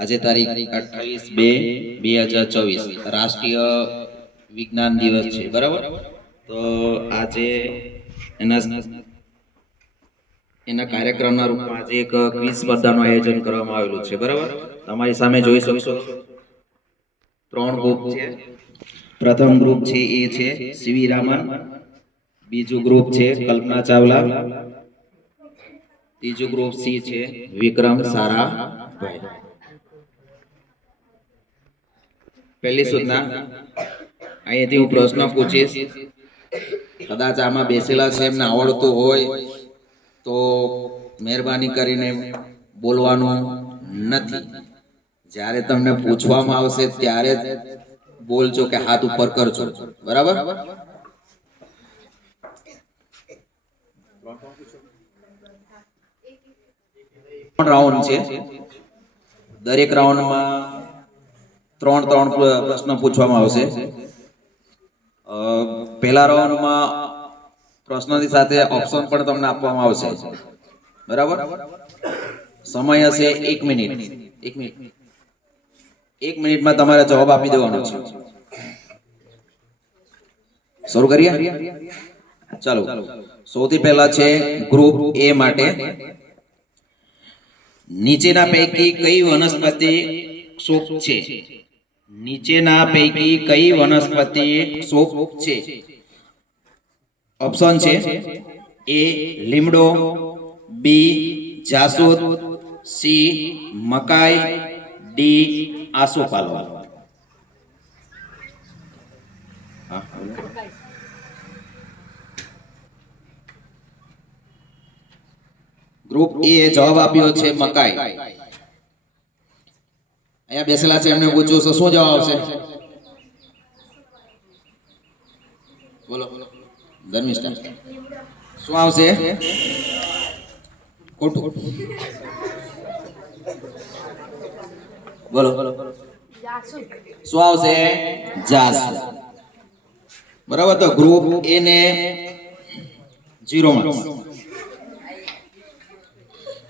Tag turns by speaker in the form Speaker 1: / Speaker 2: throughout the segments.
Speaker 1: આજે તારીખ અઠ્ઠાવીસ બે બે હજાર ચોવીસ. રાષ્ટ્રીય વિજ્ઞાન દિવસ છે, બરાબર? તો આજે એના એના કાર્યક્રમના રૂપમાં આજે એક ક્વિઝ સ્પર્ધાનું આયોજન કરવામાં આવેલું છે, બરાબર? તમારી સામે જોઈ શકશો. ત્રણ ગ્રુપ છે. પ્રથમ ગ્રુપ છે એ છે સીવી રામન. બીજું ગ્રુપ છે કલ્પના ચાવલા. ત્રીજું ગ્રુપ સી છે વિક્રમ સારાભાઈ. પહેલી સૂચના અહીંયાથી હું પ્રશ્ન પૂછીશ. કદાચ આમાં બેસેલા છે એમને આવડતું હોય તો મહેરબાની કરીને બોલવાનું નથી. જ્યારે તમને પૂછવામાં આવશે ત્યારે જ બોલજો કે હાથ ઉપર કરજો. બરાબર? રાઉન્ડ છે. દરેક રાઉન્ડમાં ત્રણ ત્રણ પ્રશ્નો પૂછવામાં આવશે. પહેલા રાઉન્ડમાં પ્રશ્નની સાથે ઓપ્શન પણ તમને આપવામાં આવશે. બરાબર? સમય હશે એક મિનિટ. એક મિનિટ. એક મિનિટમાં તમારે જવાબ આપી દેવાનો છે. શરૂ કરીએ? ચાલો. સૌથી પહેલા છે ગ્રુપ એ માટે. નીચેના પૈકી કઈ વનસ્પતિ ક્ષોભ છે? નીચેના પૈકી કઈ વનસ્પતિ સોપ છે? ઓપ્શન છે એ લીમડો બી જાસૂદ સી મકાઈ ડી આસોપાલવ ગ્રુપ એ જવાબ આપ્યો છે મકાઈ. અહીંયા બેસેલા છે, એમને પૂછ્યું છે, શું જવાબ આવશે? બોલો ધર્મિષ્ઠા. શું આવશે? ખોટું બોલો. શું આવશે? જાસૂદ. બરાબર, તો ગ્રુપ એ ને જીરો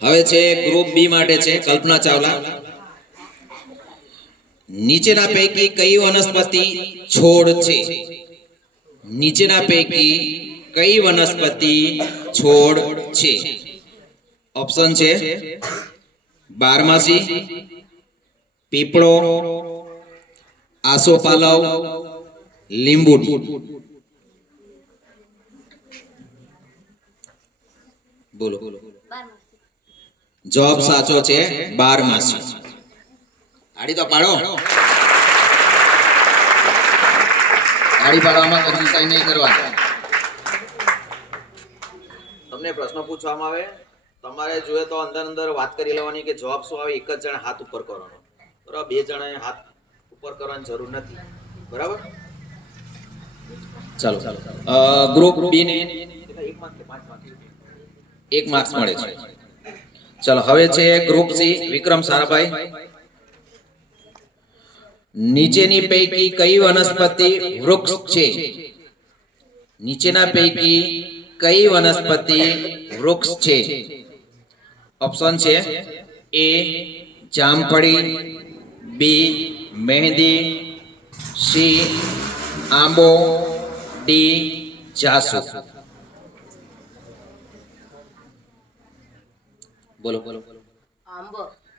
Speaker 1: હવે છે ગ્રુપ બી માટે છે કલ્પના ચાવલા. નીચેના પૈકી કઈ વનસ્પતિ છોડ છે? નીચેના પૈકી કઈ વનસ્પતિ છોડ છે? ઓપ્શન છે બારમાસી પીપળો આસોપાલવ લીંબુ બોલો. જવાબ સાચો છે બાર તાળી તો પાડો. આડી પાડવામાં કંજુસાઈ નહીં કરવાની. તમને પ્રશ્ન પૂછવામાં આવે તમારે જોઈએ તો અંદર અંદર વાત કરી લેવાની કે જવાબ શું આવે એક જ જણા હાથ ઉપર કરવાનો. બરાબર? બે જણાએ હાથ ઉપર કરવાની જરૂર નથી. બરાબર? ચાલો. ગ્રુપ બી ને એક માર્ક પાંચ માર્ક એક માર્ક્સ મળે છે. ચાલો હવે છે ગ્રુપ સી વિક્રમ સારાભાઈ. નીચેની પૈકી કઈ વનસ્પતિ વૃક્ષ છે? નીચેના પૈકી કઈ વનસ્પતિ વૃક્ષ છે? ઓપ્શન છે એ જામફળી બી મહેંદી સી આંબો ડી જાસૂદ. બોલો બોલો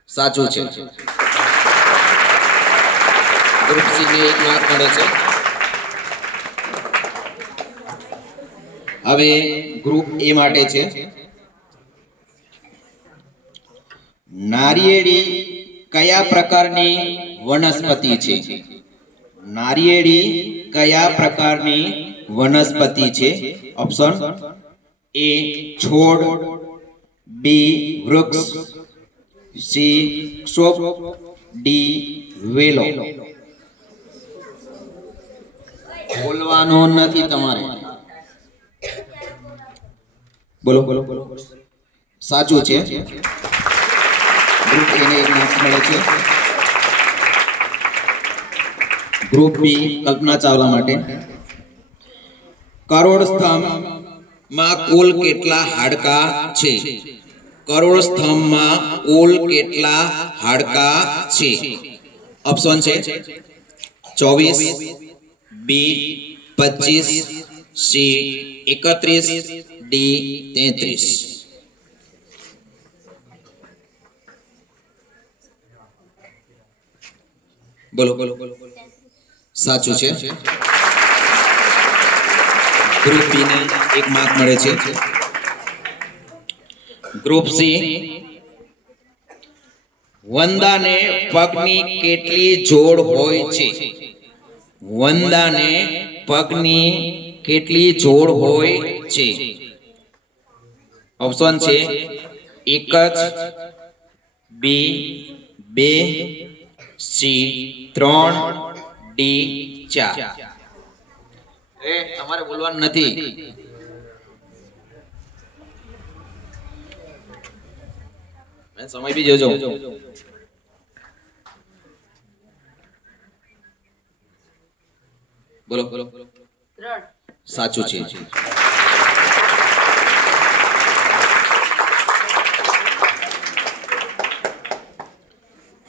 Speaker 1: સાચું છે. હવે ગ્રુપ એ માટે છે. નારિયેળી કયા પ્રકારની વનસ્પતિ છે? નારિયેળી કયા પ્રકારની વનસ્પતિ છે? ઓપ્શન એ છોડ બી વૃક્ષ સી ક્ષોભ ડી વેલો. બોલવાનો નથી તમારે. બોલો બોલો બોલો. સાચું છે. ગ્રુપ એને એક માર્ક્સ મળે છે. ગ્રુપ બી કલ્પના ચાવલા માટે. કરોડ સ્તંભમાં કુલ કેટલા હાડકા છે? કરોડ સ્તંભમાં કુલ કેટલા હાડકા છે? ઓપ્શન છે ચોવીસ બી પચીસ, સી એકત્રીસ, ડી તેત્રીસ. બોલો બોલો બોલો સાચું છે? ગ્રુપ બી ને એક માર્ક મળે છે. ગ્રુપ સી વંદાને પગની કેટલી જોડ હોય છે? વંદાને પગની કેટલી જોડ હોય છે? ઓપ્શન છે એક જ, બી, બે, સી, ત્રણ, ડી, ચાર. એ, તમારે બોલવાનું નથી. સમય બી જોજો. બોલો. બોલો સાચું છે.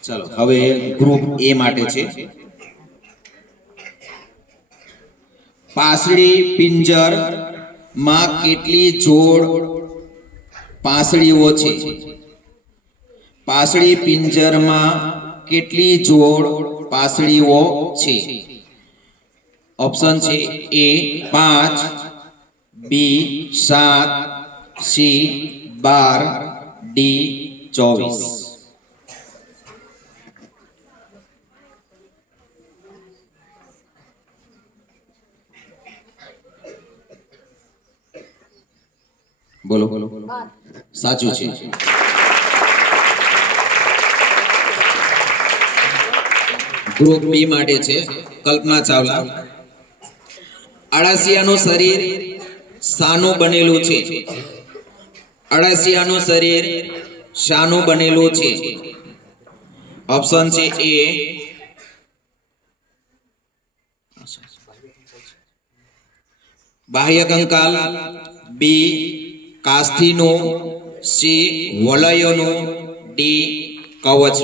Speaker 1: ચાલો હવે ગ્રુપ એ માટે છે. પાસળી પિંજરમાં કેટલી જોડ પાસળીઓ છે? પાસળી પિંજરમાં કેટલી જોડ પાસળીઓ છે? ઓપ્શન છે એ પાંચ બી સાત સી બાર ડી ચોવીસ. બોલો બોલો. સાચું છે. ગ્રુપ બી માટે છે કલ્પના ચાવલા. અળસિયાનું શરીર શાનું બનેલું છે. અળસિયાનું શરીર શાનું બનેલું છે. ઓપ્શન છે એ બાહ્ય કંકાલ બી કાસ્થીનું સી વલયોનું ડી કવચ.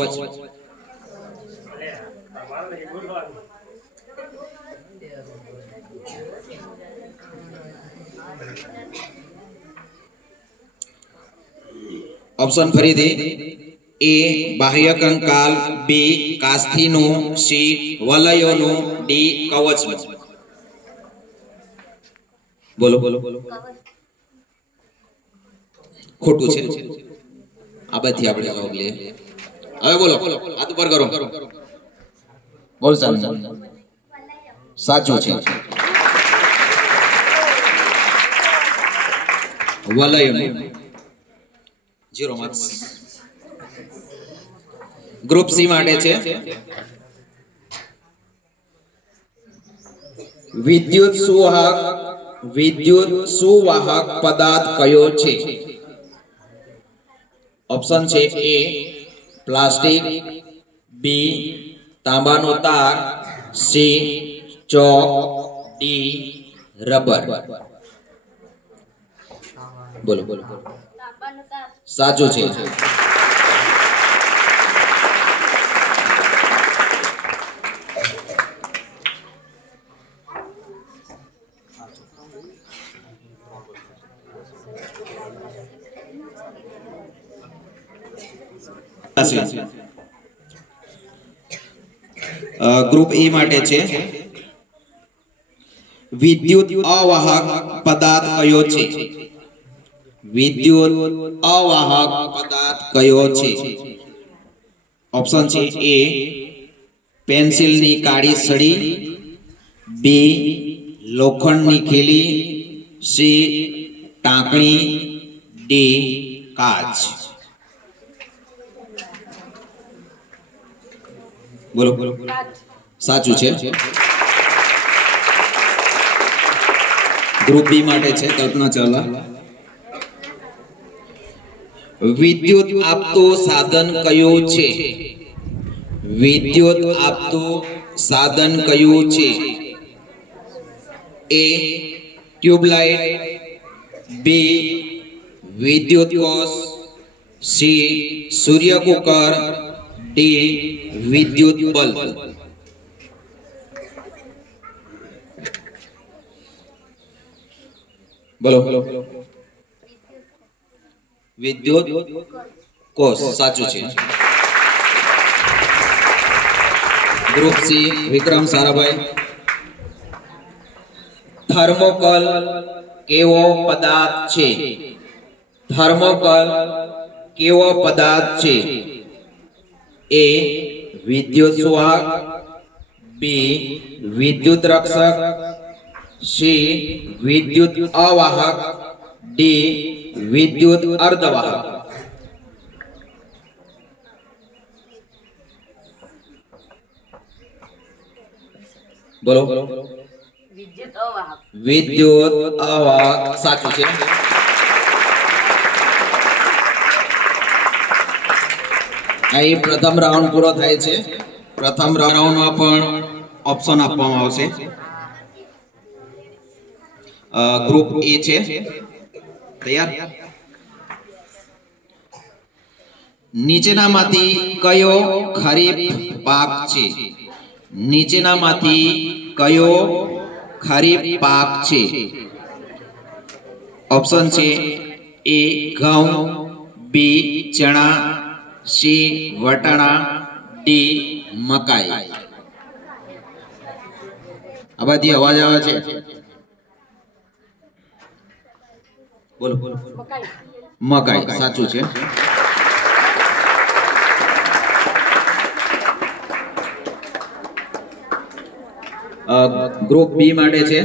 Speaker 1: ઓપ્શન ફરીથી એ બાહ્ય કંકાલ બી કાસ્થીનું, સી વલયોનું, ડી કવચ બોલો. બોલો બોલો ખોટું છે. આ બધી આપણે જવાબ લઈએ. હવે બોલો. હાથ ઉપર કરો. બોલ સાચું છે. વલયનું. જીરો માર્ક્સ ગ્રુપ સી માટે છે. વિદ્યુત સુવાહક વિદ્યુત સુવાહક પદાર્થ કયો છે? ઓપ્શન છે એ પ્લાસ્ટિક બી તાંબાનો તાર સી ચોક ડી રબર. બોલો. બોલો
Speaker 2: તાર
Speaker 1: સાચું છે. ગ્રુપ એ માટે છે. વિદ્યુત અવાહક પદાર્થ કયો છે. વિદ્યુત અવાહક પદાર્થ કયો છે? ઓપ્શન છે એ પેન્સિલની કાળી સળી. બી લોખંડની ખીલી. સી ટાંકણી. ડી કાચ. બોલો. બોલો સાચું છે? ગ્રુપ બી માટે છે કલ્પના ચાવલા વિદ્યુત આપતો સાધન કયું છે? વિદ્યુત આપતું સાધન કયું છે? એ, ટ્યુબલાઇટ. બી, વિદ્યુત કોષ. સી, સૂર્ય કુકર. ડી, વિદ્યુત બલ્બ. બોલો. વિદ્યુત કોષ. સાચું છે. Group C, Vikram Sarabhai. Thermocol કેવો પદાર્થ છે? થર્મોકોલ કેવો પદાર્થ છે? એ વિદ્યુત સુવાહક, બી વિદ્યુત રક્ષક, સી વિદ્યુત અવાહક, ડી વિદ્યુત અર્ધવાહક. બોલો.
Speaker 2: વિદ્યુત અવાહક.
Speaker 1: સાચું છે. અહીં પ્રથમ રાઉન્ડ પૂરો થાય છે. પ્રથમ રાઉન્ડમાં પણ ઓપ્શન આપવામાં આવશે. ગ્રુપ એ છે. તૈયાર? નીચેનામાંથી કયો ખરીફ પાક છે? નીચેનામાંથી કયો ખરીફ પાક છે? ઓપ્શન છે એ ઘઉં બી ચણા સી વટાણા ડી મકાઈ. આ બધી અવાજ આવે છે? બોલો બોલો મકાઈ સાચું છે. ગ્રુપ બી માટે છે.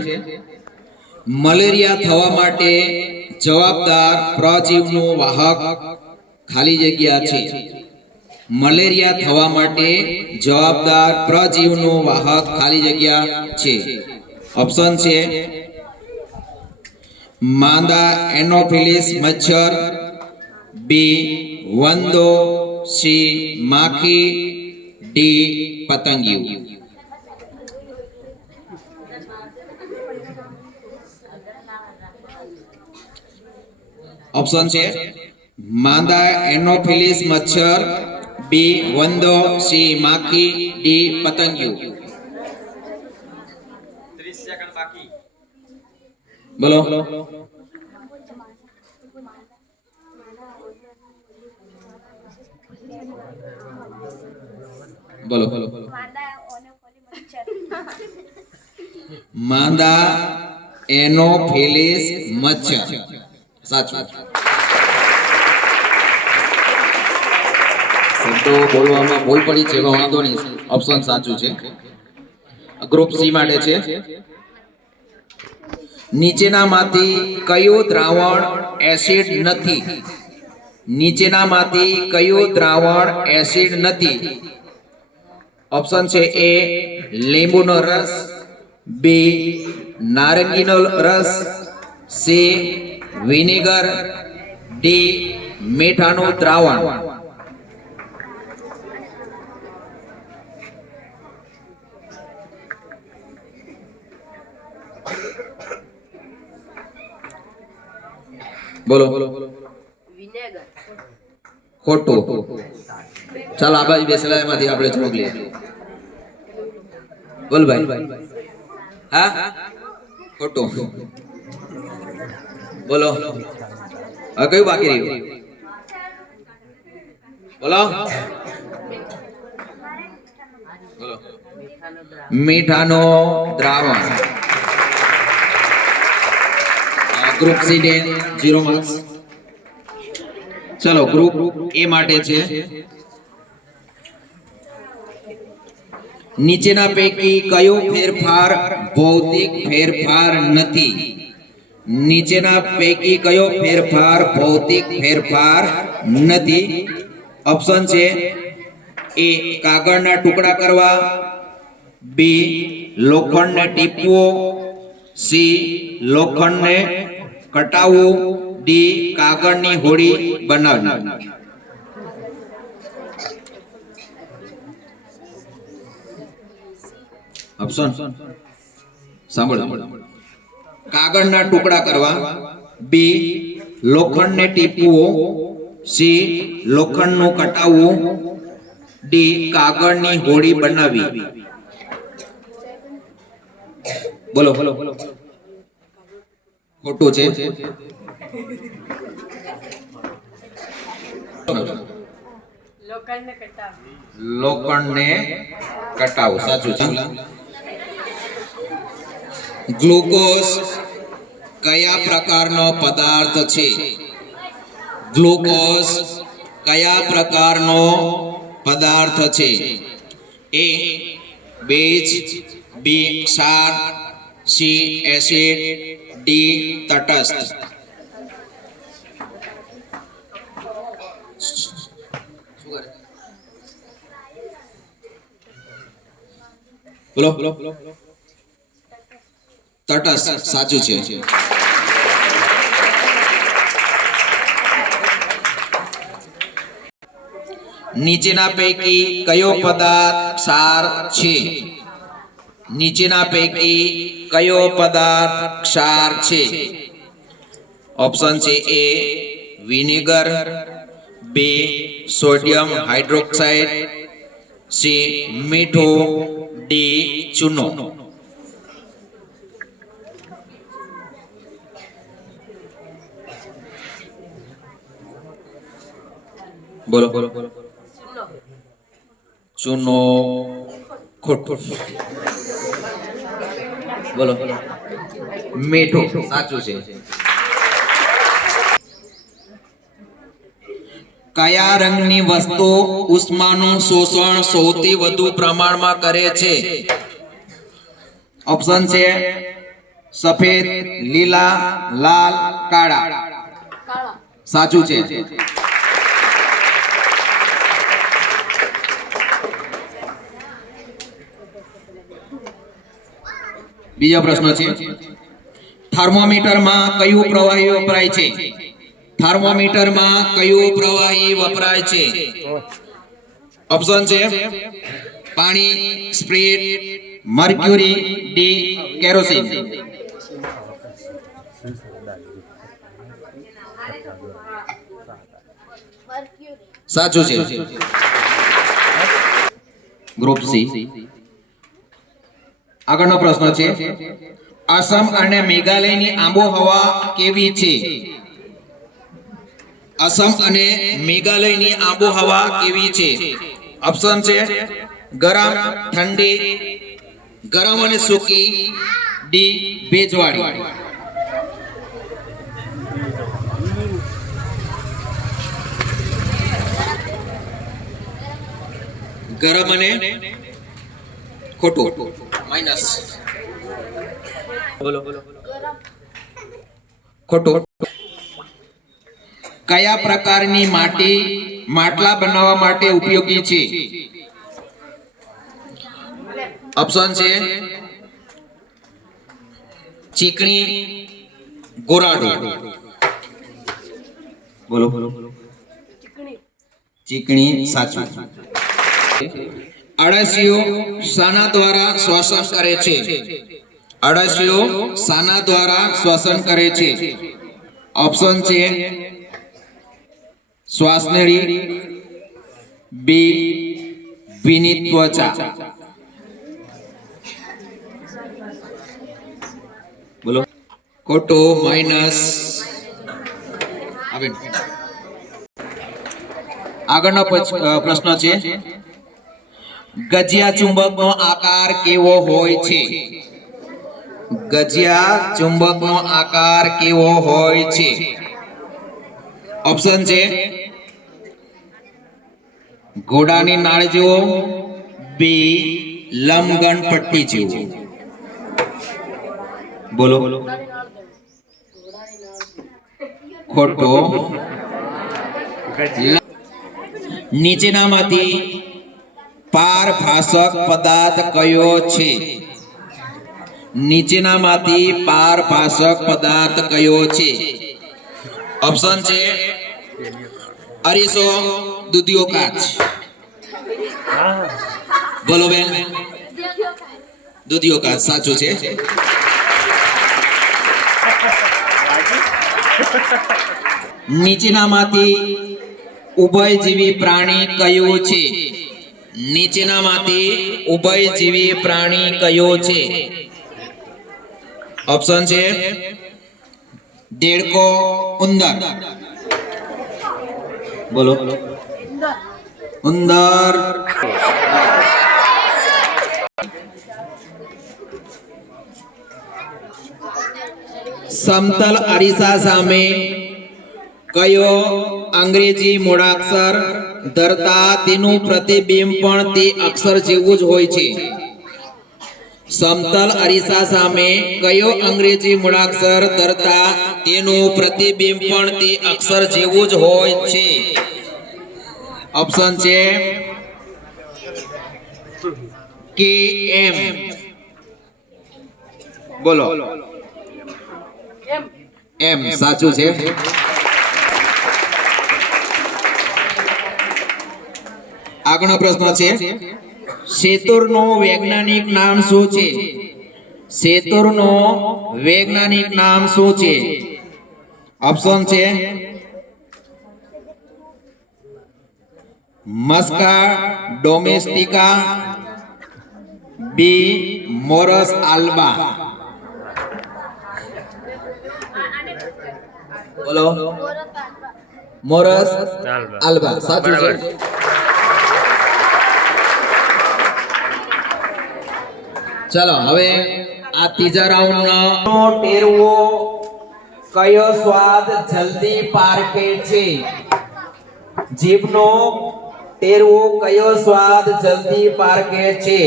Speaker 1: મલેરિયા થવા માટે જવાબદાર પ્રજીવનું વાહક ખાલી જગ્યા છે. મલેરિયા થવા માટે જવાબદાર પ્રજીવનો વાહક ખાલી જગ્યા છે. ઓપ્શન છે માંદા એનોફિલિસ મચ્છર બી વંદો સી માખી ડી પતંગિયું ઓપ્શન છે માંદા એનોફિલિસ મચ્છર બી વંદો સી માખી ડી પતંગિયું બોલો. બોલો. બોલો માંદા એનોફિલિસ મચ્છર. સાચું. શબ્દો બોલવામાં ભૂલ પડી છે વાંધો નહીં. ઓપ્શન સાચું છે. ગ્રુપ સી માટે છે. નીચેનામાંથી કયું દ્રાવણ એસિડ નથી? નીચેનામાંથી કયું દ્રાવણ એસિડ નથી? ઓપ્શન છે એ લીંબુનો રસ, બી નારંગીનો રસ, સી વિનેગર, ડી મીઠાનું દ્રાવણ. બોલો. ખોટું. ચાલો આ બાજુ બેસેલા એમાંથી આપણે જોગ લઈએ. બોલ ભાઈ. હા? ખોટું. બોલો. હવે કયું બાકી રહ્યું? બોલો. મીઠાનો દ્રાવણ. ગ્રુપ સી ને જીરો માર્ક્સ ચલો ગ્રુપ એ માટે છે. નીચેના પૈકી કયો ફેરફાર ભૌતિક ફેરફાર નથી? નીચેના પૈકી કયો ફેરફાર ભૌતિક ફેરફાર નથી? ઓપ્શન છે એ કાગળના ટુકડા કરવા, બી લોખંડને ટીપવો, સી લોખંડને કટાવવું ડી કાગળની હોડી બનાવવી ઓપ્શન સાંભળો. કાગળના ટુકડા કરવા, બી, લોખંડને ટીપવો, સી, લોખંડનું કટાવવું ડી, કાગળની હોડી બનાવી. બોલો બોલો. ખોટું છે.
Speaker 2: લોખંડને કટાવ.
Speaker 1: સાચું છે. ગ્લુકોઝ કયા પ્રકારનો પદાર્થ છે? ગ્લુકોઝ કયા પ્રકારનો પદાર્થ છે? એ બેઝ બી ક્ષાર સી એસિડ ડી તટસ્થ. બોલો. તટસ્થ સાચું છે. નીચેના પૈકી કયો પદાર્થ ક્ષાર છે? નીચેના પૈકી કયો પદાર્થ ક્ષાર છે? ઓપ્શન છે એ વિનેગર બે સોડિયમ હાઇડ્રોક્સાઇડ સી મીઠો ડી ચૂનો બોલો. બોલો
Speaker 2: ચૂનો
Speaker 1: ચૂનો. ખોટું. બોલો. મીઠું. સાચું છે. કયા રંગની વસ્તુ ઉષ્માનું શોષણ સૌથી વધુ પ્રમાણમાં કરે છે? ઓપ્શન છે સફેદ, લીલા, લાલ, કાળા.
Speaker 2: કાળા
Speaker 1: સાચું છે. બીજો પ્રશ્ન છે. થર્મોમીટરમાં કયું પ્રવાહી વપરાય છે? થર્મોમીટરમાં કયું પ્રવાહી વપરાય છે? ઓપ્શન છે પાણી સ્પ્રિટ મર્ક્યુરી, ડી, કેરોસીન. સાચું છે. Group C. આગળનો પ્રશ્ન છે આસામ અને મેઘાલયની આબોહવા કેવી છે? આસામ અને મેઘાલયની આબોહવા કેવી છે? ઓપ્શન છે, ગરમ, ઠંડી, ગરમ અને સૂકી ડી ભેજવાળી. ગરમ અને ખોટું. માઇનસ બોલો ખોટું. કયા પ્રકારની માટી માટલા બનાવવા માટે ઉપયોગી છે? ઓપ્શન છે ચીકણી ગોરાડો. બોલો.
Speaker 2: ચીકણી.
Speaker 1: ચીકણી સાચું. અળસીઓ શાના દ્વારા શ્વસન કરે છે. અળસિયો શાના દ્વારા શ્વસન કરે છે. ઓપ્શન છે શ્વાસનળી, બી ભીની ત્વચા. બોલો. ખોટો માઇનસ આગળનો પ્રશ્ન છે. ગજિયા ચુંબકનો આકાર કેવો હોય છે? ગજિયા ચુંબકનો આકાર કેવો હોય છે? ઓપ્શન છે. ઘોડાની નાળ જેવો બી લંબગણ પટ્ટી જેવો બોલો. ખોટો. નીચેનામાંથી પારભાષક પદાર્થ કયો છે? નીચેનામાંથી પારભાષક પદાર્થ કયો છે? ઓપ્શન છે અરીસો, દૂધિયો કાચ. બોલો બેન. દૂધિયો કાચ, સાચું છે? નીચેનામાંથી ઉભયજીવી પ્રાણી કયું છે? નીચેનામાંથી ઉભયજીવી પ્રાણી કયો છે? ઓપ્શન છે દેડકો ઉંદર. બોલો. ઉંદર. સમતલ અરીસા સામે કયો અંગ્રેજી મૂળાક્ષર ધરતા તેનું પ્રતિબિંબ પણ તે અક્ષર જેવું જ હોય છે. સમતલ અરીસા સામે કયો અંગ્રેજી મૂળાક્ષર ધરતા તેનું પ્રતિબિંબ પણ તે અક્ષર જેવું જ હોય છે? ઓપ્શન છે કે એમ બોલો.
Speaker 2: એમ
Speaker 1: એમ સાચું છે? આગળનો પ્રશ્ન છે, શેતુરનું વૈજ્ઞાનિક નામ શું છે? શેતુરનું વૈજ્ઞાનિક નામ શું છે? ઓપ્શન છે, મસ્કા, ડોમેસ્ટિકા, બી, મોરસ આલ્બા. બોલો. મોરસ આલ્બા. સાચું છે? ચલો હવે આ ત્રીજા રાઉન્ડ નો ટેરવો કયો સ્વાદ જલ્દી પારખે છે? જીભનો ટેરવો કયો સ્વાદ જલ્દી પારખે છે?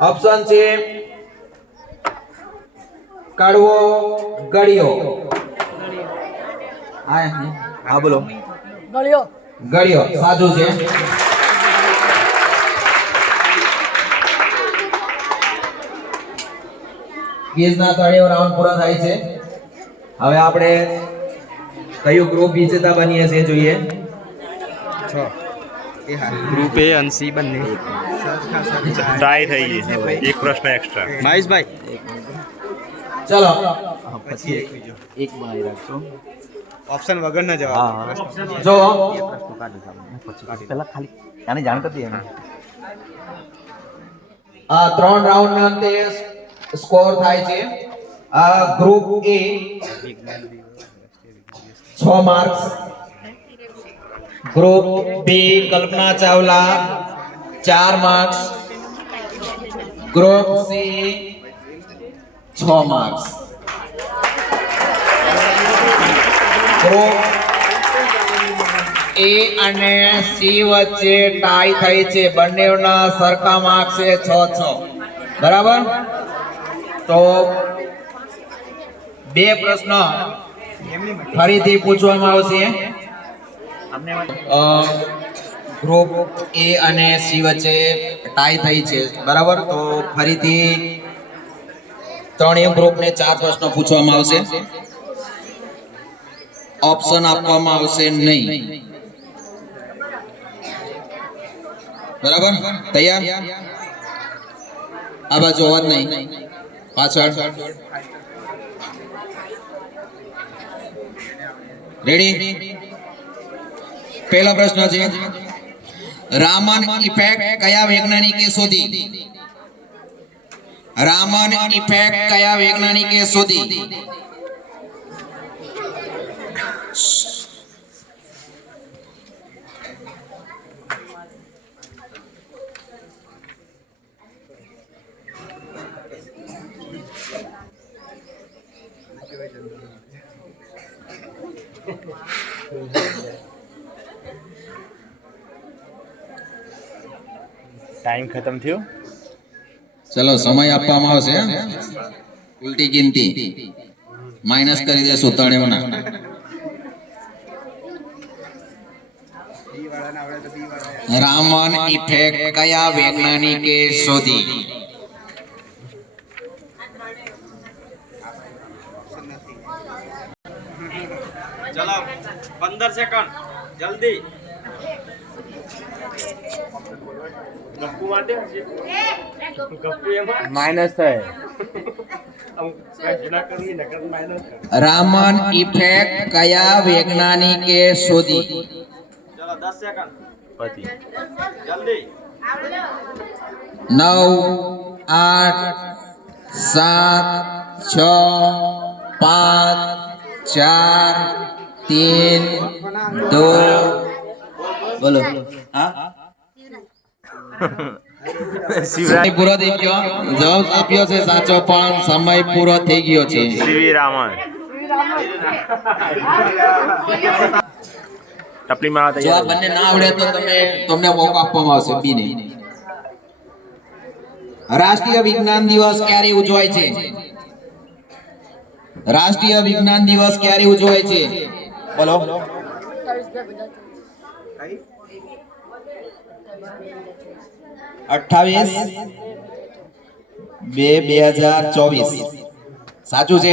Speaker 1: ઓપ્શન છે કડવો ગળ્યો. હા હા બોલો.
Speaker 2: ગળ્યો.
Speaker 1: ગળ્યો સાચું છે. ક્વિઝના ત્રણેય રાઉન્ડ પૂરા થાય છે. હવે આપણે કયું ગ્રુપ વિજેતા બનીએ છે જોઈએ.
Speaker 3: ગ્રુપ એ અને સી બંને. ટ્રાય થઈ ગઈ એક પ્રશ્ન એક્સ્ટ્રા મહેશભાઈ.
Speaker 1: ચલો.
Speaker 4: એક બાય રાખજો.
Speaker 3: ઓપ્શન વગર ના જવાબ
Speaker 1: જો.
Speaker 4: પેલા ખાલી આને જાણ કરી એને
Speaker 1: આ ત્રણ રાઉન્ડ ના અંતે સ્કોર થાય છે. આ ગ્રુપ એ છ marks group B Kalpana Chawla ચાર માર્ક્સ ગ્રુપ સી છ માર્ક્સ ગ્રુપ એ અને સી વચ્ચે ટાઈ થઈ છે. બંનેના સરખા માર્ક્સ છે છ છ. બરાબર? તો બે પ્રશ્ન ફરીથી પૂછવામાં આવશે. ગ્રુપ એ અને સી વચ્ચે ટાઈ થઈ છે. બરાબર? તો ફરીથી ત્રણેય ગ્રુપને ચાર પ્રશ્નો પૂછવામાં આવશે. ઓપ્શન આપવામાં આવશે નહીં. બરાબર? તૈયાર? આ બાજુ અવાજ નહીં. પાછળ. રેડી પહેલો પ્રશ્ન છે રામન ઇફેક્ટ કયા વૈજ્ઞાનિકે શોધી? રામન ઇફેક્ટ કયા વૈજ્ઞાનિકે શોધી?
Speaker 3: ટાઈમ ખતમ થયો?
Speaker 1: ચલો સમય આપવામાં આવશે હે? ઉલટી ગિનતી માઇનસ કરી દેશું ત્રણેયના રામન ઇફેક્ટ કયા વૈજ્ઞાનિકે શોધી?
Speaker 3: ચલો પંદર સેકન્ડ જલ્દી. માઇનસ થાય
Speaker 1: રામન ઇફેક્ટ કયા વૈજ્ઞાનિકે શોધી
Speaker 3: પતિ
Speaker 1: નવ આઠ સાત છ પાંચ ચાર तीन दो બોલો હા
Speaker 3: શિવરાજ
Speaker 1: સમય પૂરો થઈ ગયો. જવાબ આપ્યો છે સાચો પણ સમય પૂરો થઈ ગયો છે.
Speaker 3: સીવી ટપલીમાં
Speaker 1: જો બંને ના આવડે તો તમે તમને મોકો આપવામાં આવશે બી નહીં. રાષ્ટ્રીય વિજ્ઞાન દિવસ ક્યારે ઉજવાય છે? રાષ્ટ્રીય વિજ્ઞાન દિવસ ક્યારે ઉજવાય છે? બોલો. અઠાવીસ બે બે હજાર ચોવીસ. સાચું છે.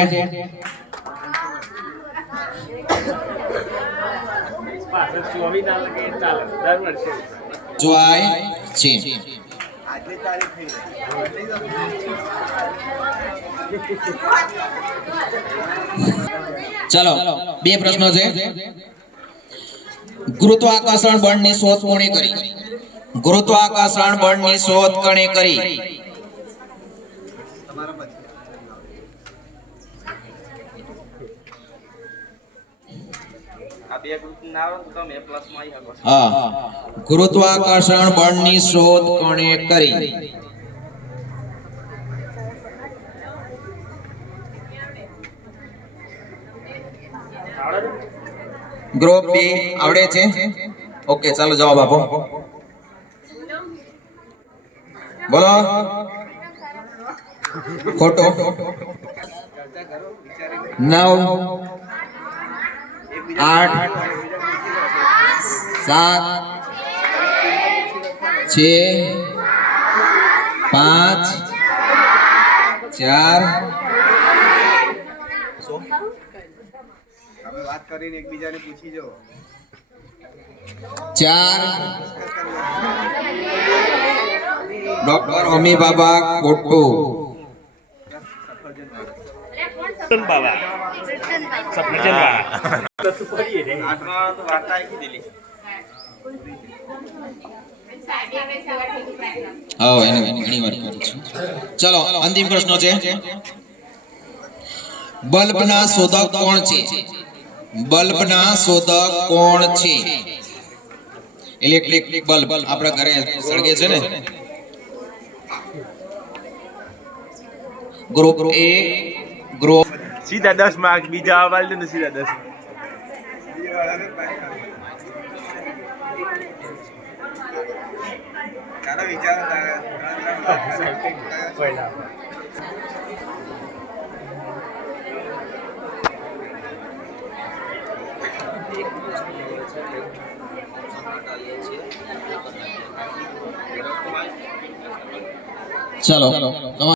Speaker 1: ચાલો, બે પ્રશ્નો છે. ગુરુત્વાકર્ષણ બળની શોધ કોણે કરી? ગુરુત્વાકર્ષણ બળની શોધ કોણે કરી. ગુરુત્વાકર્ષણ બળની શોધ કોણે કરી. ગ્રુપ બી આવડે છે? ઓકે ચાલો જવાબ આપો. બોલો. ખોટો. નવ આઠ સાત છ પાંચ ચાર
Speaker 5: વાત કરીને એકબીજાને પૂછી જો
Speaker 1: ચાર ડોક્ટર હોમી બાબા ખોટું
Speaker 3: બાબા સફરજન
Speaker 1: હા ઘણી વાર કરું છું. ચલો અંતિમ પ્રશ્ન છે. બલ્બના શોધક કોણ છે? બલ્બના શોધક કોણ છે? ઇલેક્ટ્રિક બલ્બ આપણા ઘરે સળગે છે ને? ગ્રુપ એ ગ્રુપ
Speaker 3: સીધા દસ માર્ક બીજા અવાલ ને સીધા દસ.
Speaker 1: ચલો